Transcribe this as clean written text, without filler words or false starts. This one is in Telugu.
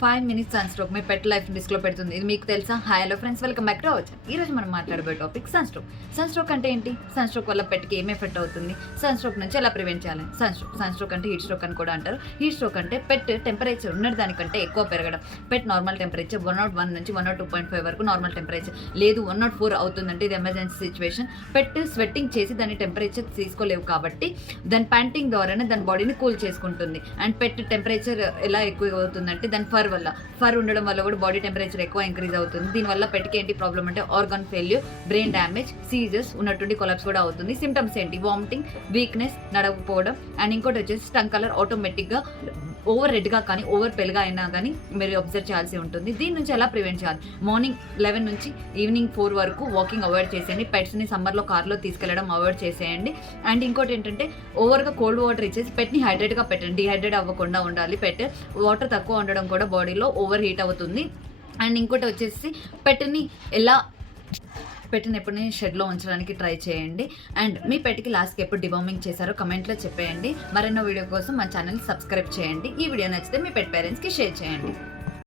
5 minutes సన్ స్ట్రోక్ మీ పెట్ లైఫ్ రిస్క్లో పెడుతుంది. ఇది మీకు తెలుసా? Hi hello friends, welcome back to our channel. ఈరోజు మనం మాట్లాడబోయే topic sun stroke. Sun stroke అంటే ఏంటి? సన్ స్ట్రోక్ వల్ల పెట్కి ఏం ఎఫెక్ట్ అవుతుంది? సన్ స్ట్రోక్ నుంచి ఎలా ప్రివెంట్ చేయాలి? సన్ స్ట్రోక్ అంటే హీట్ స్ట్రోక్ అని కూడా అంటారు. హీట్ స్ట్రోక్ అంటే పెట్ టెంపరేచర్ ఉన్నది దానికంటే ఎక్కువ పెరగడం. పెట్ నార్మల్ టెంపరేచర్ 101 నుంచి 102.5 వరకు నార్మల్ టెంపరేచర్, లేదు 104 అవుతుందంటే ఇది ఎమర్జెన్సీ సిచ్యువేషన్. పెట్ స్వెట్టింగ్ చేసి దాని టెంపరేచర్ తీసుకోలేవు కాబట్టి దాని ప్యాంటింగ్ ద్వారానే దాని బాడీని కూల్ చేసుకుంటుంది. అండ్ పెట్ టెంపరేచర్ ఎలా ఎక్కువ అవుతుందంటే దాని ఫర్ ఉండడం వల్ల కూడా బాడీ టెంపరేచర్ ఎక్కువ ఇంక్రీజ్ అవుతుంది. దీనివల్ల పెట్కి ఏంటి ప్రాబ్లం అంటే organ failure, brain damage, seizures, ఉన్నట్టుండి కొలాప్స్ కూడా అవుతుంది. సిమ్టమ్స్ ఏంటి? Vomiting, weakness, నడవకపోవడం. అండ్ ఇంకోటి వచ్చేసి టంగ్ కలర్ ఆటోమేటిక్గా ఓవర్ రెడ్గా కానీ ఓవర్ పెల్గా అయినా కానీ మీరు అబ్జర్వ్ చేయాల్సి ఉంటుంది. దీని నుంచి ఎలా ప్రివెంట్ చేయాలి? మార్నింగ్ 11 నుంచి ఈవినింగ్ 4 వరకు వాకింగ్ అవాయిడ్ చేసేయండి. పెట్స్ని సమ్మర్లో కార్లో తీసుకెళ్లడం అవాయిడ్ చేసేయండి. అండ్ ఇంకోటి ఏంటంటే ఓవర్గా కోల్డ్ వాటర్ ఇచ్చేసి పెట్ని హైడ్రేట్గా పెట్టండి. డిహైడ్రేట్ అవ్వకుండా ఉండాలి. పెట్ వాటర్ తక్కువ ఉండడం కూడా బాడీలో ఓవర్ హీట్ అవుతుంది. అండ్ ఇంకోటి వచ్చేసి పెట్ని ఎప్పుడైనా షెడ్లో ఉంచడానికి ట్రై చేయండి. అండ్ మీ పెట్కి లాస్ట్కి ఎప్పుడు డివార్మింగ్ చేశారో కమెంట్లో చెప్పేయండి. మరెన్నో వీడియో కోసం మా ఛానల్ సబ్స్క్రైబ్ చేయండి. ఈ వీడియో నచ్చితే మీ పెట్ పేరెంట్స్కి షేర్ చేయండి.